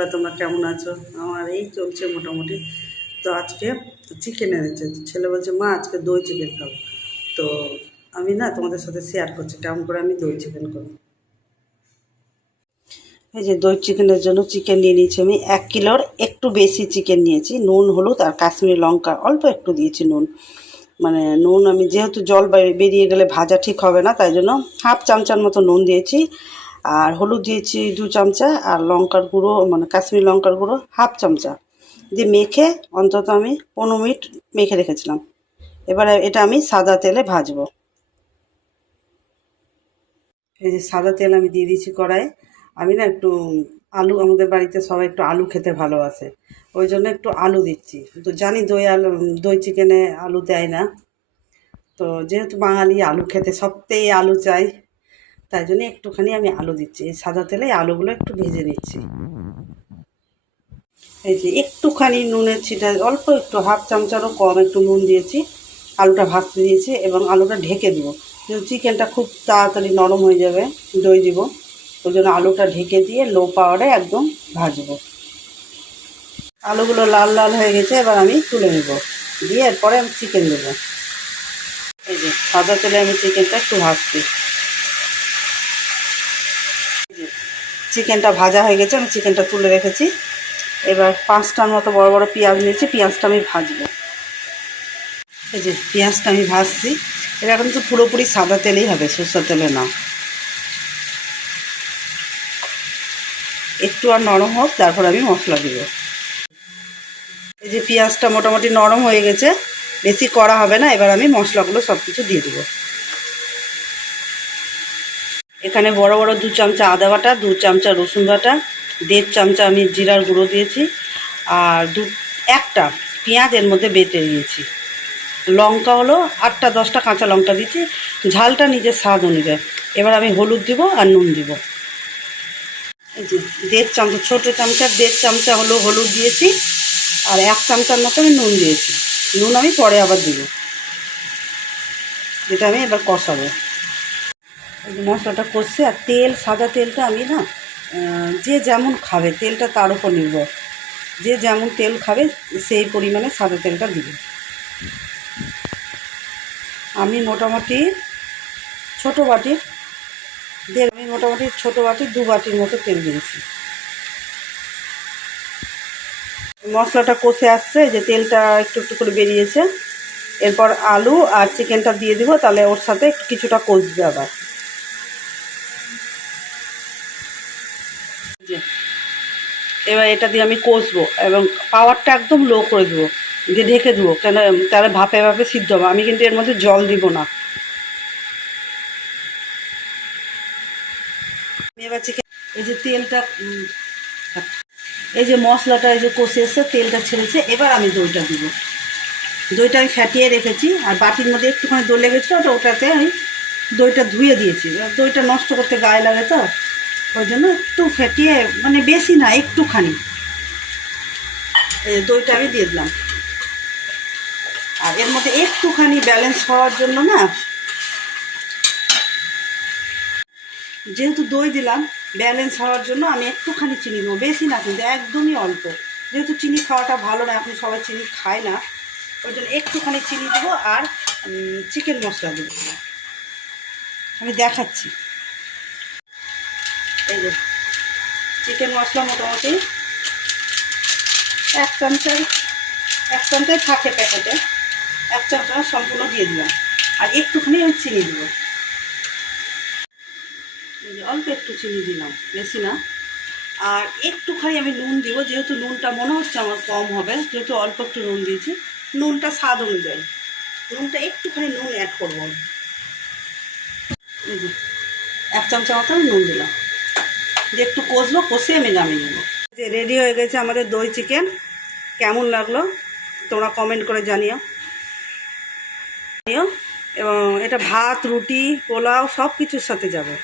বন্ধুরা, তোমরা কেমন আছো? আমার এই চলছে মোটামুটি। তো আজকে চিকেন এনেছে, ছেলে বলছে মা আজকে দই চিকেন খাবো। তো আমি না তোমাদের সাথে শেয়ার করছি কেমন করে আমি দই চিকেন করি। এই যে দই চিকেনের জন্য চিকেন নিয়ে নিয়েছি আমি 1 কিলোর একটু বেশি চিকেন নিয়েছি। নুন, হলুদ আর কাশ্মীরি লঙ্কা অল্প একটু দিয়েছি নুন। মানে নুন আমি যেহেতু জল বেরিয়ে গেলে ভাজা ঠিক হবে না, তাই জন্য হাফ চামচার মতো নুন দিয়েছি। আর হলুদ দিয়েছি 2 চামচা, আর লঙ্কার গুঁড়ো মানে কাশ্মীরি লঙ্কার গুঁড়ো হাফ চামচা দিয়ে মেখে অন্তত আমি 15 মিনিট মেখে রেখেছিলাম। এবারে এটা আমি সাদা তেলে ভাজবো। এই যে সাদা তেল আমি দিয়ে দিয়েছি কড়াইয়ে। আমি না একটু আলু, আমাদের বাড়িতে সবাই একটু আলু খেতে ভালোবাসে, ওই জন্য একটু আলু দিচ্ছি। তো জানি দই চিকেনে আলু দেয় না, তো যেহেতু বাঙালি আলু খেতে সবতেই আলু চাই, তাই জন্য একটুখানি আমি আলু দিচ্ছি। এই সাদা তেলে আলুগুলো একটু ভেজে নিচ্ছি। এই যে একটুখানি নুনের ছিটা, অল্প একটু হাফ চামচারও কম একটু নুন দিয়েছি, আলুটা ভাজতে দিয়েছি এবং আলুটা ঢেকে দেবো। যেহেতু চিকেনটা খুব তাড়াতাড়ি নরম হয়ে যাবে, দই দিব, ওই জন্য আলুটা ঢেকে দিয়ে লো পাওয়ারে একদম ভাজবো। আলুগুলো লাল লাল হয়ে গেছে, এবার আমি তুলে নেব, দিয়ে এরপরে আমি চিকেন দেবো। এই যে সাদা তেলে আমি চিকেনটা একটু ভাজছি। চিকেনটা ভাজা হয়ে গেছে, আমি চিকেনটা তুলে রেখেছি। এবার 5টার মতো বড় বড় পেঁয়াজ নিয়েছি, পেঁয়াজটা আমি ভাজবো। এই যে পেঁয়াজটা আমি ভাজছি। এটা কিন্তু পুরোপুরি সাদা তেলেই হবে, সরষের তেলে না। একটু আর নরম হোক, তারপর আমি মশলা দিব। এই যে পেঁয়াজটা মোটামুটি নরম হয়ে গেছে, বেশি কড়া হবে না। এবার আমি মশলাগুলো সব কিছু দিয়ে দেবো। এখানে বড় বড় 2 চামচা আদা বাটা, 2 চামচা রসুন বাটা, 1.5 চামচা আমি জিরার গুঁড়ো দিয়েছি, আর একটা পেঁয়াজ এর মধ্যে বেটে দিয়েছি। লঙ্কা হলো 8টা 10টা কাঁচা লঙ্কা দিয়েছি, ঝালটা নিজের স্বাদ অনুযায়ী। এবার আমি হলুদ দিব আর নুন দিব। এই যে 1.5 চামচা, ছোটো চামচার 1.5 চামচা হলো হলুদ দিয়েছি, আর 1 চামচার মতো আমি নুন দিয়েছি। নুন আমি পরে আবার দিব। এটা আমি এবার কষাবো। এই যে মশলাটা কষছে, আর তেল, সাদা তেলটা আমি না যে যেমন খাবে তেলটা তার উপর নির্ভর, যে যেমন তেল খাবে সেই পরিমাণে সাদা তেলটা দিবে। আমি মোটামুটি ছোটো বাটির 2 বাটির মতো তেল দিয়েছি। মশলাটা কষে আসছে, যে তেলটা একটু একটু করে বেরিয়েছে। এরপর আলু আর চিকেনটা দিয়ে দিব, তাহলে ওর সাথে কিছুটা কষবে আবার। এবার এটা দিয়ে আমি কষবো এবং পাওয়ারটা একদম লো করে দেবো, দিয়ে ঢেকে দেবো, কেন তাহলে ভাপে ভাপে সিদ্ধ হবে। আমি কিন্তু এর মধ্যে জল দিব না। এবার চিকেন, এই যে তেলটা, এই যে মশলাটা এই যে কষে এসে তেলটা ছেড়েছে, এবার আমি দইটা দিব। দইটা আমি ফ্যাটিয়ে রেখেছি, আর বাটির মধ্যে একটুখানি দই লেগেছিলো, ওটাতে আমি দইটা ধুয়ে দিয়েছি। দইটা নষ্ট করতে গায়ে লাগে, তো ওই জন্য একটু ফেটিয়ে, মানে বেশি না, একটুখানি দইটা আমি দিয়ে দিলাম। আর এর মধ্যে একটুখানি ব্যালেন্স হওয়ার জন্য না, যেহেতু দই দিলাম, ব্যালেন্স হওয়ার জন্য আমি একটুখানি চিনি দেবো, বেশি না কিন্তু একদমই অল্প। যেহেতু চিনি খাওয়াটা ভালো না, এখন সবাই চিনি খায় না, ওই জন্য একটুখানি চিনি দেবো। আর চিকেন মশলা দেবো, আমি দেখাচ্ছি। এই যে চিকেন মশলা মোটামুটি 1 চামচায় থাকে প্যাকেটে, 1 চামচা সম্পূর্ণ দিয়ে দিলাম। আর একটুখানি আমি চিনি দেবো, অল্প একটু চিনি দিলাম, বেশি না। আর একটুখানি আমি নুন দিব, যেহেতু নুনটা মনে হচ্ছে আমার কম হবে, যেহেতু অল্প একটু নুন দিয়েছি। নুনটা স্বাদ অনুযায়ী, নুনটা একটুখানি নুন অ্যাড করবো। এই যে 1 চামচা মতো আমি নুন দিলাম, যে একটু কষবো, কষে আমি নামিয়ে নেবো। যে রেডি হয়ে গেছে আমাদের দই চিকেন। কেমন লাগলো তোমরা কমেন্ট করে জানিও। এবং এটা ভাত, রুটি, পোলাও সব কিছুর সাথে যাবে।